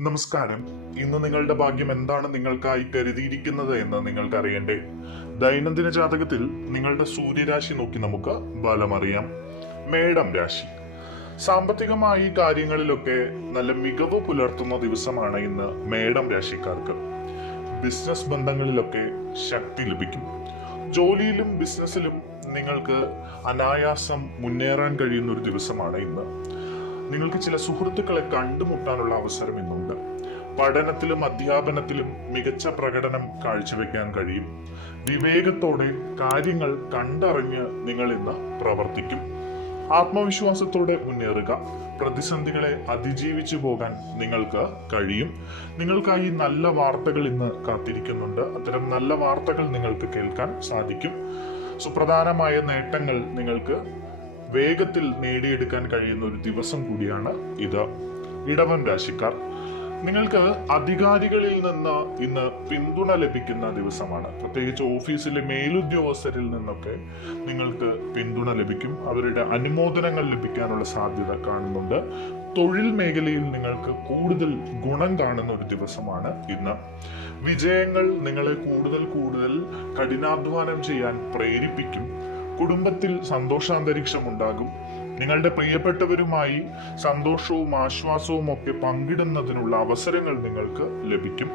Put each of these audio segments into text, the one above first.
നമസ്കാരം. ഇന്ന് നിങ്ങളുടെ ഭാഗ്യം എന്താണ് നിങ്ങൾക്കായി കരുതിയിരിക്കുന്നത് എന്ന് നിങ്ങൾക്ക് അറിയണ്ടേ? ദൈനംദിന ജാതകത്തിൽ നിങ്ങളുടെ സൂര്യരാശി നോക്കി നമുക്ക് ഫലം അറിയാം. മേടം രാശി. സാമ്പത്തികമായി കാര്യങ്ങളിലൊക്കെ നല്ല മികവ് പുലർത്തുന്ന ദിവസമാണ് ഇന്ന് മേടം രാശിക്കാർക്ക്. ബിസിനസ് ബന്ധങ്ങളിലൊക്കെ ശക്തി ലഭിക്കും. ജോലിയിലും ബിസിനസ്സിലും നിങ്ങൾക്ക് അനായാസം മുന്നേറാൻ കഴിയുന്ന ഒരു ദിവസമാണ് ഇന്ന്. നിങ്ങൾക്ക് ചില സുഹൃത്തുക്കളെ കണ്ടുമുട്ടാനുള്ള അവസരം ഇന്നുണ്ട്. പഠനത്തിലും അധ്യാപനത്തിലും മികച്ച പ്രകടനം കാഴ്ചവെക്കാൻ കഴിയും. വിവേകത്തോടെ കാര്യങ്ങൾ കണ്ടറിഞ്ഞ് നിങ്ങൾ ഇന്ന് പ്രവർത്തിക്കും. ആത്മവിശ്വാസത്തോടെ മുന്നേറുക. പ്രതിസന്ധികളെ അതിജീവിച്ചു പോകാൻ നിങ്ങൾക്ക് കഴിയും. നിങ്ങൾക്കായി നല്ല വാർത്തകൾ ഇന്ന് കാത്തിരിക്കുന്നുണ്ട്. അത്തരം നല്ല വാർത്തകൾ നിങ്ങൾക്ക് കേൾക്കാൻ സാധിക്കും. സുപ്രധാനമായ നേട്ടങ്ങൾ നിങ്ങൾക്ക് വേഗത്തിൽ നേടിയെടുക്കാൻ കഴിയുന്ന ഒരു ദിവസം കൂടിയാണ് ഇത്. ഇടവം രാശിക്കാർ, നിങ്ങൾക്ക് അധികാരികളിൽ നിന്ന് ഇന്ന് പിന്തുണ ലഭിക്കുന്ന ദിവസമാണ്. പ്രത്യേകിച്ച് ഓഫീസിലെ മേലുദ്യോഗസ്ഥരിൽ നിന്നൊക്കെ നിങ്ങൾക്ക് പിന്തുണ ലഭിക്കും. അവരുടെ അനുമോദനങ്ങൾ ലഭിക്കാനുള്ള സാധ്യത കാണുന്നുണ്ട്. തൊഴിൽ മേഖലയിൽ നിങ്ങൾക്ക് കൂടുതൽ ഗുണം കാണുന്ന ഒരു ദിവസമാണ് ഇന്ന്. വിജയങ്ങൾ നിങ്ങളെ കൂടുതൽ കഠിനാധ്വാനം ചെയ്യാൻ പ്രേരിപ്പിക്കും. കുടുംബത്തിൽ സന്തോഷാന്തരീക്ഷം ഉണ്ടാകും. നിങ്ങളുടെ പ്രിയപ്പെട്ടവരുമായി സന്തോഷവും ആശ്വാസവും ഒക്കെ പങ്കിടുന്നതിനുള്ള അവസരങ്ങൾ നിങ്ങൾക്ക് ലഭിക്കും.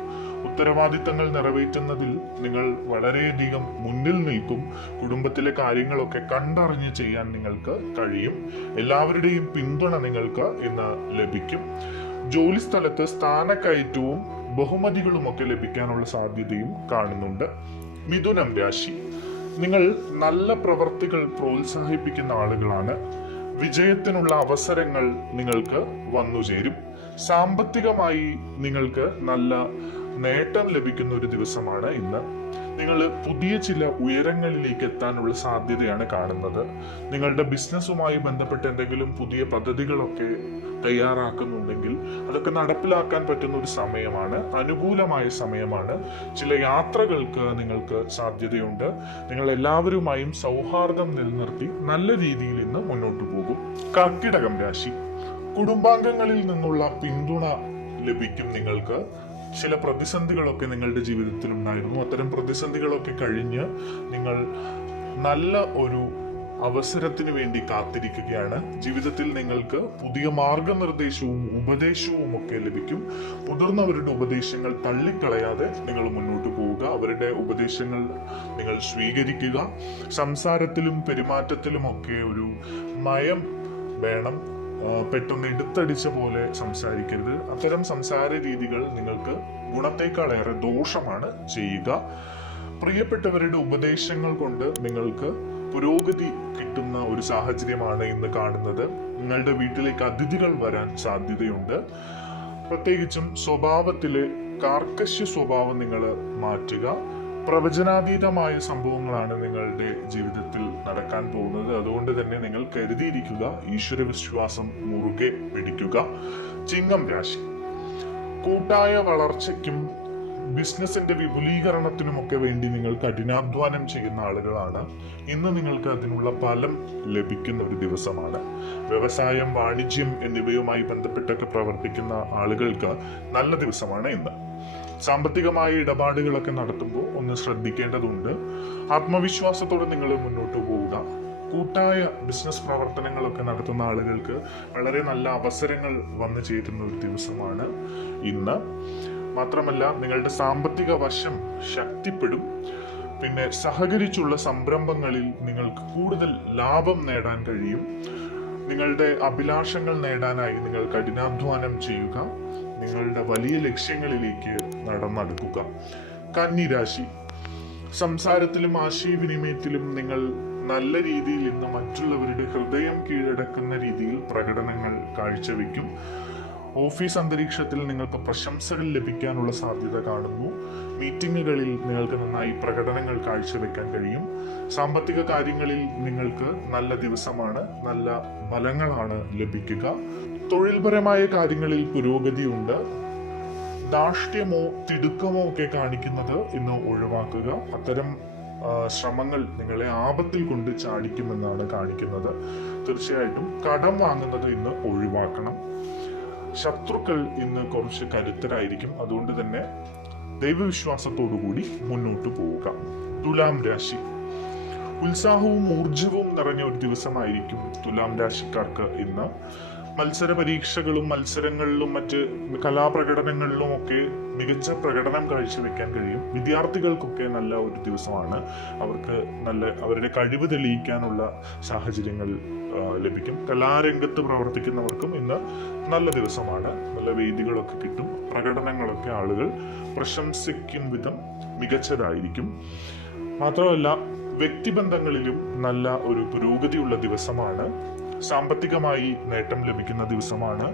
ഉത്തരവാദിത്തങ്ങൾ നിറവേറ്റുന്നതിൽ നിങ്ങൾ വളരെയധികം മുന്നിൽ നിൽക്കും. കുടുംബത്തിലെ കാര്യങ്ങളൊക്കെ കണ്ടറിഞ്ഞ് ചെയ്യാൻ നിങ്ങൾക്ക് കഴിയും. എല്ലാവരുടെയും പിന്തുണ നിങ്ങൾക്ക് ഇന്ന് ലഭിക്കും. ജോലി സ്ഥലത്ത് സ്ഥാനക്കയറ്റവും ബഹുമതികളുമൊക്കെ ലഭിക്കാനുള്ള സാധ്യതയും കാണുന്നുണ്ട്. മിഥുനം രാശി. നിങ്ങൾ നല്ല പ്രവർത്തികൾ പ്രോത്സാഹിപ്പിക്കുന്ന ആളുകളാണ്. വിജയത്തിനുള്ള അവസരങ്ങൾ നിങ്ങൾക്ക് വന്നുചേരും. സാമ്പത്തികമായി നിങ്ങൾക്ക് നല്ല നേട്ടം ലഭിക്കുന്ന ഒരു ദിവസമാണ് ഇന്ന്. നിങ്ങൾ പുതിയ ചില ഉയരങ്ങളിലേക്ക് എത്താനുള്ള സാധ്യതയാണ് കാണുന്നത്. നിങ്ങളുടെ ബിസിനസ്സുമായി ബന്ധപ്പെട്ട് എന്തെങ്കിലും പുതിയ പദ്ധതികളൊക്കെ തയ്യാറാക്കുന്നുണ്ടെങ്കിൽ അതൊക്കെ നടപ്പിലാക്കാൻ പറ്റുന്ന ഒരു സമയമാണ്. അനുകൂലമായ സമയമാണ്. ചില യാത്രകൾക്ക് നിങ്ങൾക്ക് സാധ്യതയുണ്ട്. നിങ്ങൾ എല്ലാവരുമായും സൗഹാർദ്ദം നിലനിർത്തി നല്ല രീതിയിൽ ഇന്ന് മുന്നോട്ട് പോകും. കർക്കിടകം രാശി. കുടുംബാംഗങ്ങളിൽ നിന്നുള്ള പിന്തുണ ലഭിക്കും. നിങ്ങൾക്ക് ചില പ്രതിസന്ധികളൊക്കെ നിങ്ങളുടെ ജീവിതത്തിൽ ഉണ്ടായിരുന്നു. അത്തരം പ്രതിസന്ധികളൊക്കെ കഴിഞ്ഞ് നിങ്ങൾ നല്ല ഒരു അവസരത്തിന് വേണ്ടി കാത്തിരിക്കുകയാണ്. ജീവിതത്തിൽ നിങ്ങൾക്ക് പുതിയ മാർഗനിർദ്ദേശവും ഉപദേശവും ഒക്കെ ലഭിക്കും. മുതിർന്നവരുടെ ഉപദേശങ്ങൾ തള്ളിക്കളയാതെ നിങ്ങൾ മുന്നോട്ട് പോവുക. അവരുടെ ഉപദേശങ്ങൾ നിങ്ങൾ സ്വീകരിക്കുക. സംസാരത്തിലും പെരുമാറ്റത്തിലും ഒക്കെ ഒരു മയം വേണം. പെട്ടെന്ന് എടുത്തടിച്ച പോലെ സംസാരിക്കരുത്. അത്തരം സംസാര രീതികൾ നിങ്ങൾക്ക് ഗുണത്തേക്കാളേറെ ദോഷമാണ് ചെയ്യുക. പ്രിയപ്പെട്ടവരുടെ ഉപദേശങ്ങൾ കൊണ്ട് നിങ്ങൾക്ക് പുരോഗതി കിട്ടുന്ന ഒരു സാഹചര്യമാണ് ഇന്ന് കാണുന്നത്. നിങ്ങളുടെ വീട്ടിലേക്ക് അതിഥികൾ വരാൻ സാധ്യതയുണ്ട്. പ്രത്യേകിച്ചും സ്വഭാവത്തിലെ കാർക്കശ്യ സ്വഭാവം നിങ്ങൾ മാറ്റുക. പ്രവചനാതീതമായ സംഭവങ്ങളാണ് നിങ്ങളുടെ ജീവിതത്തിൽ നടക്കാൻ പോകുന്നത്. അതുകൊണ്ട് തന്നെ നിങ്ങൾ കരുതിയിരിക്കുക. ഈശ്വര വിശ്വാസം മുറുകെ പിടിക്കുക. ചിങ്ങം രാശി. കൂട്ടായ വളർച്ചയ്ക്കും ബിസിനസിന്റെ വിപുലീകരണത്തിനുമൊക്കെ വേണ്ടി നിങ്ങൾ കഠിനാധ്വാനം ചെയ്യുന്ന ആളുകളാണ്. ഇന്ന് നിങ്ങൾക്ക് അതിനുള്ള ഫലം ലഭിക്കുന്ന ഒരു ദിവസമാണ്. വ്യവസായം, വാണിജ്യം എന്നിവയുമായി ബന്ധപ്പെട്ടൊക്കെ പ്രവർത്തിക്കുന്ന ആളുകൾക്ക് നല്ല ദിവസമാണ് ഇന്ന്. സാമ്പത്തികമായ ഇടപാടുകളൊക്കെ നടത്തുമ്പോൾ ഒന്ന് ശ്രദ്ധിക്കേണ്ടതുണ്ട്. ആത്മവിശ്വാസത്തോടെ നിങ്ങൾ മുന്നോട്ട് പോവുക. കൂട്ടായ ബിസിനസ് പ്രവർത്തനങ്ങളൊക്കെ നടത്തുന്ന ആളുകൾക്ക് വളരെ നല്ല അവസരങ്ങൾ വന്നു ചേരുന്ന ഒരു ദിവസമാണ് ഇന്ന്. മാത്രമല്ല, നിങ്ങളുടെ സാമ്പത്തിക വശം ശക്തിപ്പെടും. പിന്നെ സഹകരിച്ചുള്ള സംരംഭങ്ങളിൽ നിങ്ങൾക്ക് കൂടുതൽ ലാഭം നേടാൻ കഴിയും. നിങ്ങളുടെ അഭിലാഷങ്ങൾ നേടാനായി നിങ്ങൾ കഠിനാധ്വാനം ചെയ്യുക. നിങ്ങളുടെ വലിയ ലക്ഷ്യങ്ങളിലേക്ക് നടന്നെടുക്കുക. കന്നി രാശി. സംസാരത്തിലും ആശയവിനിമയത്തിലും നിങ്ങൾ നല്ല രീതിയിൽ ഇന്ന് മറ്റുള്ളവരുടെ ഹൃദയം കീഴടക്കുന്ന രീതിയിൽ പ്രകടനങ്ങൾ കാഴ്ചവെക്കും. ഓഫീസ് അന്തരീക്ഷത്തിൽ നിങ്ങൾക്ക് പ്രശംസകൾ ലഭിക്കാനുള്ള സാധ്യത കാണുന്നു. മീറ്റിങ്ങുകളിൽ നിങ്ങൾക്ക് നന്നായി പ്രകടനങ്ങൾ കാഴ്ചവെക്കാൻ കഴിയും. സാമ്പത്തിക കാര്യങ്ങളിൽ നിങ്ങൾക്ക് നല്ല ദിവസമാണ്. നല്ല ഫലങ്ങളാണ് ലഭിക്കുക. തൊഴിൽപരമായ കാര്യങ്ങളിൽ പുരോഗതിയുണ്ട്. ധാർഷ്ട്യമോ തിടുക്കമോ ഒക്കെ കാണിക്കുന്നത് ഇന്ന് ഒഴിവാക്കുക. അത്തരം ശ്രമങ്ങൾ നിങ്ങളെ ആപത്തിൽ കൊണ്ട് ചാടിക്കുമെന്നാണ് കാണിക്കുന്നത്. തീർച്ചയായിട്ടും കടം വാങ്ങുന്നത് ഇന്ന് ഒഴിവാക്കണം. ശത്രുക്കൾ ഇന്ന് കുറച്ച് കരുത്തരായിരിക്കും. അതുകൊണ്ട് തന്നെ ദൈവവിശ്വാസത്തോടു കൂടി മുന്നോട്ട് പോവുക. തുലാം രാശി, ഉത്സാഹവും ഊർജവും നിറഞ്ഞ ഒരു ദിവസമായിരിക്കും തുലാം രാശിക്കാർക്ക് ഇന്ന്. മത്സര പരീക്ഷകളും മത്സരങ്ങളിലും മറ്റ് കലാപ്രകടനങ്ങളിലും ഒക്കെ മികച്ച പ്രകടനം കാഴ്ചവെക്കാൻ കഴിയും. വിദ്യാർത്ഥികൾക്കൊക്കെ നല്ല ഒരു ദിവസമാണ്. അവർക്ക് അവരുടെ കഴിവ് തെളിയിക്കാനുള്ള സാഹചര്യങ്ങൾ ലഭിക്കും. കലാരംഗത്ത് പ്രവർത്തിക്കുന്നവർക്കും ഇന്ന് നല്ല ദിവസമാണ്. നല്ല വേദികളൊക്കെ കിട്ടും. പ്രകടനങ്ങളൊക്കെ ആളുകൾ പ്രശംസിക്കും വിധം മികച്ചതായിരിക്കും. മാത്രമല്ല, വ്യക്തിബന്ധങ്ങളിലും നല്ല ഒരു പുരോഗതിയുള്ള ദിവസമാണ്. സാമ്പത്തികമായി നേട്ടം ലഭിക്കുന്ന ദിവസമാണ്.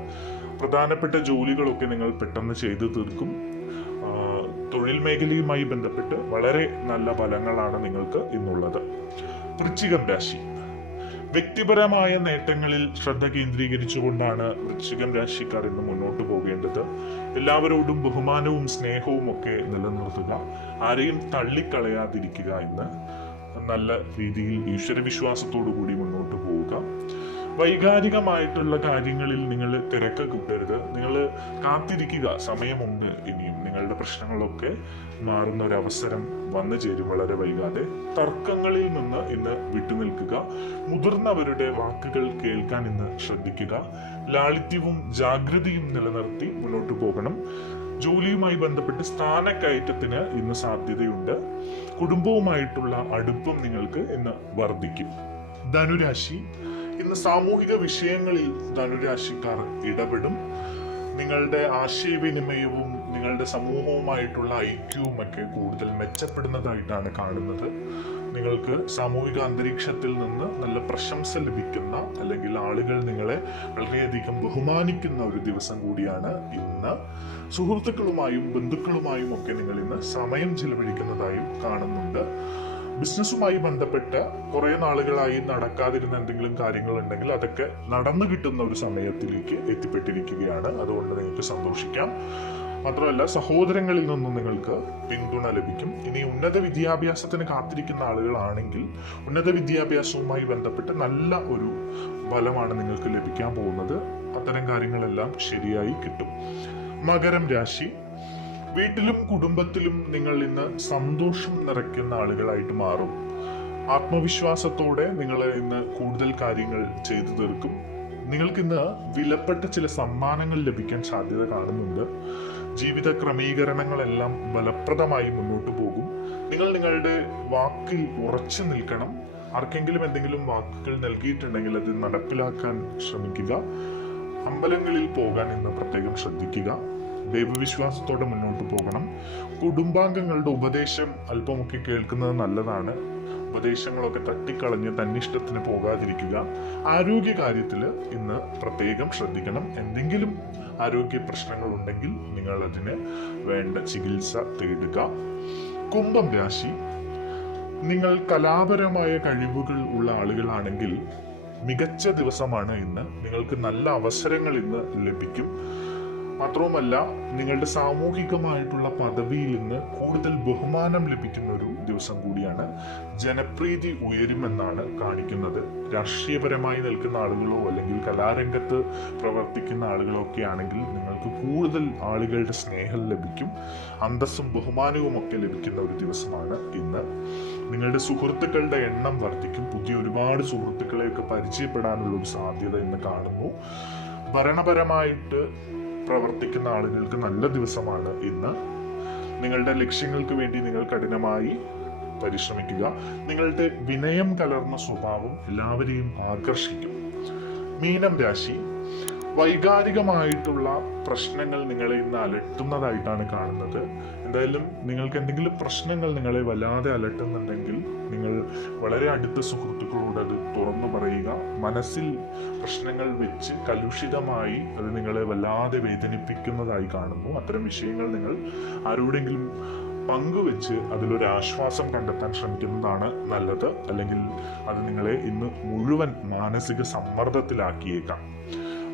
പ്രധാനപ്പെട്ട ജോലികളൊക്കെ നിങ്ങൾ പെട്ടെന്ന് ചെയ്തു തീർക്കും. തൊഴിൽ മേഖലയുമായി ബന്ധപ്പെട്ട് വളരെ നല്ല ഫലങ്ങളാണ് നിങ്ങൾക്ക് ഇന്നുള്ളത്. വൃശ്ചികം രാശി, വ്യക്തിപരമായ നേട്ടങ്ങളിൽ ശ്രദ്ധ കേന്ദ്രീകരിച്ചുകൊണ്ടാണ് വൃശ്ചികം രാശിക്കാർ ഇന്ന് മുന്നോട്ട് പോകേണ്ടത്. എല്ലാവരോടും ബഹുമാനവും സ്നേഹവും ഒക്കെ നിലനിർത്തുക. ആരെയും തള്ളിക്കളയാതിരിക്കുക. ഇന്ന് നല്ല രീതിയിൽ ഈശ്വരവിശ്വാസത്തോടു കൂടി മുന്നോട്ട് പോവുക. വൈകാരികമായിട്ടുള്ള കാര്യങ്ങളിൽ നിങ്ങൾ തിരക്ക് കൂട്ടരുത്. നിങ്ങൾ കാത്തിരിക്കുക. സമയമുണ്ട്. ഇനിയും നിങ്ങളുടെ പ്രശ്നങ്ങളൊക്കെ മാറുന്ന ഒരു അവസരം വന്നു ചേരും വളരെ വൈകാതെ. തർക്കങ്ങളിൽ നിന്ന് ഇന്ന് വിട്ടുനിൽക്കുക. മുതിർന്നവരുടെ വാക്കുകൾ കേൾക്കാൻ ഇന്ന് ശ്രദ്ധിക്കുക. ലാളിത്യവും ജാഗ്രതയും നിലനിർത്തി മുന്നോട്ട് പോകണം. ജോലിയുമായി ബന്ധപ്പെട്ട് സ്ഥാനക്കയറ്റത്തിന് ഇന്ന് സാധ്യതയുണ്ട്. കുടുംബവുമായിട്ടുള്ള അടുപ്പം നിങ്ങൾക്ക് ഇന്ന് വർദ്ധിക്കും. ധനുരാശി, ഇന്ന് സാമൂഹിക വിഷയങ്ങളിൽ ധനുരാശിക്കാർ ഇടപെടും. നിങ്ങളുടെ ആശയവിനിമയവും നിങ്ങളുടെ സമൂഹവുമായിട്ടുള്ള ഐക്യവും ഒക്കെ കൂടുതൽ മെച്ചപ്പെടുന്നതായിട്ടാണ് കാണുന്നത്. നിങ്ങൾക്ക് സാമൂഹിക അന്തരീക്ഷത്തിൽ നിന്ന് നല്ല പ്രശംസ ലഭിക്കുന്ന, അല്ലെങ്കിൽ ആളുകൾ നിങ്ങളെ വളരെയധികം ബഹുമാനിക്കുന്ന ഒരു ദിവസം കൂടിയാണ് ഇന്ന്. സുഹൃത്തുക്കളുമായും ബന്ധുക്കളുമായും ഒക്കെ നിങ്ങൾ ഇന്ന് സമയം ചിലവഴിക്കുന്നതായും കാണുന്നുണ്ട്. ബിസിനസ്സുമായി ബന്ധപ്പെട്ട് കുറെ നാളുകളായി നടക്കാതിരുന്ന എന്തെങ്കിലും കാര്യങ്ങൾ ഉണ്ടെങ്കിൽ അതൊക്കെ നടന്നു കിട്ടുന്ന ഒരു സമയത്തിലേക്ക് എത്തിപ്പെട്ടിരിക്കുകയാണ്. അതുകൊണ്ട് നിങ്ങൾക്ക് സന്തോഷിക്കാം. മാത്രമല്ല, സഹോദരങ്ങളിൽ നിന്നും നിങ്ങൾക്ക് പിന്തുണ ലഭിക്കും. ഇനി ഉന്നത വിദ്യാഭ്യാസത്തിന് കാത്തിരിക്കുന്ന ആളുകളാണെങ്കിൽ ഉന്നത വിദ്യാഭ്യാസവുമായി ബന്ധപ്പെട്ട് നല്ല ഒരു ഫലമാണ് നിങ്ങൾക്ക് ലഭിക്കാൻ പോകുന്നത്. അത്തരം കാര്യങ്ങളെല്ലാം ശരിയായി കിട്ടും. മകരം രാശി, വീട്ടിലും കുടുംബത്തിലും നിങ്ങൾ ഇന്ന് സന്തോഷം നിറയ്ക്കുന്ന ആളുകളായിട്ട് മാറും. ആത്മവിശ്വാസത്തോടെ നിങ്ങൾ ഇന്ന് കൂടുതൽ കാര്യങ്ങൾ ചെയ്തു തീർക്കും. നിങ്ങൾക്കിന്ന് വിലപ്പെട്ട ചില സമ്മാനങ്ങൾ ലഭിക്കാൻ സാധ്യത കാണുന്നുണ്ട്. ജീവിത ക്രമീകരണങ്ങളെല്ലാം ഫലപ്രദമായി മുന്നോട്ട് പോകും. നിങ്ങൾ നിങ്ങളുടെ വാക്കിൽ ഉറച്ചു നിൽക്കണം. ആർക്കെങ്കിലും എന്തെങ്കിലും വാക്കുകൾ നൽകിയിട്ടുണ്ടെങ്കിൽ അത് നടപ്പിലാക്കാൻ ശ്രമിക്കുക. അമ്പലങ്ങളിൽ പോകാൻ ഇന്ന് പ്രത്യേകം ശ്രദ്ധിക്കുക. ദൈവവിശ്വാസത്തോടെ മുന്നോട്ട് പോകണം. കുടുംബാംഗങ്ങളുടെ ഉപദേശം അല്പമൊക്കെ കേൾക്കുന്നത് നല്ലതാണ്. ഉപദേശങ്ങളൊക്കെ തട്ടിക്കളഞ്ഞ് തന്നിഷ്ടത്തിന് പോകാതിരിക്കുക. ആരോഗ്യ കാര്യത്തിൽ ഇന്ന് പ്രത്യേകം ശ്രദ്ധിക്കണം. എന്തെങ്കിലും ആരോഗ്യ പ്രശ്നങ്ങൾ ഉണ്ടെങ്കിൽ നിങ്ങൾ അതിന് വേണ്ട ചികിത്സ തേടുക. കുംഭം രാശി, നിങ്ങൾ കലാപരമായ കഴിവുകൾ ഉള്ള ആളുകളാണെങ്കിൽ മികച്ച ദിവസമാണ് ഇന്ന്. നിങ്ങൾക്ക് നല്ല അവസരങ്ങൾ ഇന്ന് ലഭിക്കും. മാത്രവുമല്ല, നിങ്ങളുടെ സാമൂഹികമായിട്ടുള്ള പദവിയിൽ നിന്ന് കൂടുതൽ ബഹുമാനം ലഭിക്കുന്ന ഒരു ദിവസം കൂടിയാണ്. ജനപ്രീതി ഉയരുമെന്നാണ് കാണിക്കുന്നത്. രാഷ്ട്രീയപരമായി നിൽക്കുന്ന ആളുകളോ അല്ലെങ്കിൽ കലാരംഗത്ത് പ്രവർത്തിക്കുന്ന ആളുകളോ ഒക്കെ ആണെങ്കിൽ നിങ്ങൾക്ക് കൂടുതൽ ആളുകളുടെ സ്നേഹം ലഭിക്കും. അന്തസ്സും ബഹുമാനവും ഒക്കെ ലഭിക്കുന്ന ഒരു ദിവസമാണ് ഇന്ന്. നിങ്ങളുടെ സുഹൃത്തുക്കളുടെ എണ്ണം വർദ്ധിക്കും. പുതിയ ഒരുപാട് സുഹൃത്തുക്കളെയൊക്കെ പരിചയപ്പെടാനുള്ള ഒരു സാധ്യത ഇന്ന് കാണുന്നു. ഭരണപരമായിട്ട് പ്രവർത്തിക്കുന്ന ആളുകൾക്ക് നല്ല ദിവസമാണ് ഇന്ന്. നിങ്ങളുടെ ലക്ഷ്യങ്ങൾക്ക് വേണ്ടി നിങ്ങൾ കഠിനമായി പരിശ്രമിക്കുക. നിങ്ങളുടെ വിനയം കലർന്ന സ്വഭാവം എല്ലാവരെയും ആകർഷിക്കും. മീനം രാശി, വൈകാരികമായിട്ടുള്ള പ്രശ്നങ്ങൾ നിങ്ങളെ ഇന്ന് അലട്ടുന്നതായിട്ടാണ് കാണുന്നത്. എന്തായാലും നിങ്ങൾക്ക് എന്തെങ്കിലും പ്രശ്നങ്ങൾ നിങ്ങളെ വല്ലാതെ അലട്ടുന്നുണ്ടെങ്കിൽ നിങ്ങൾ വളരെ അടുത്ത സുഹൃത്തുക്കളോട് അത് തുറന്നു പറയുക. മനസ്സിൽ പ്രശ്നങ്ങൾ വെച്ച് കലുഷിതമായി അത് നിങ്ങളെ വല്ലാതെ വേദനിപ്പിക്കുന്നതായി കാണുന്നു. അത്തരം വിഷയങ്ങൾ നിങ്ങൾ ആരോടെങ്കിലും പങ്കുവെച്ച് അതിലൊരു ആശ്വാസം കണ്ടെത്താൻ ശ്രമിക്കുന്നതാണ് നല്ലത്. അല്ലെങ്കിൽ അത് നിങ്ങളെ ഇന്ന് മുഴുവൻ മാനസിക സമ്മർദ്ദത്തിലാക്കിയേക്കാം.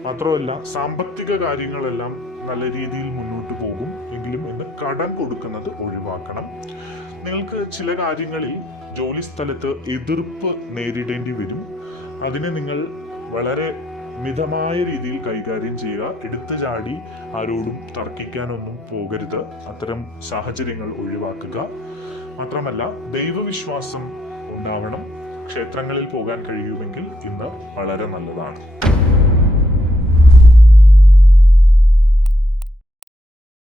മാത്രമല്ല, സാമ്പത്തിക കാര്യങ്ങളെല്ലാം നല്ല രീതിയിൽ മുന്നോട്ട് പോകും. എങ്കിലും ഇന്ന് കടം കൊടുക്കുന്നത് ഒഴിവാക്കണം. നിങ്ങൾക്ക് ചില കാര്യങ്ങളിൽ ജോലി സ്ഥലത്ത് എതിർപ്പ് നേരിടേണ്ടി വരും. അതിനെ നിങ്ങൾ വളരെ മിതമായ രീതിയിൽ കൈകാര്യം ചെയ്യുക. എടുത്തു ചാടി ആരോടും തർക്കിക്കാനൊന്നും പോകരുത്. അത്തരം സാഹചര്യങ്ങൾ ഒഴിവാക്കുക. മാത്രമല്ല, ദൈവവിശ്വാസം ഉണ്ടാവണം. ക്ഷേത്രങ്ങളിൽ പോകാൻ കഴിയുമെങ്കിൽ ഇന്ന് വളരെ നല്ലതാണ്.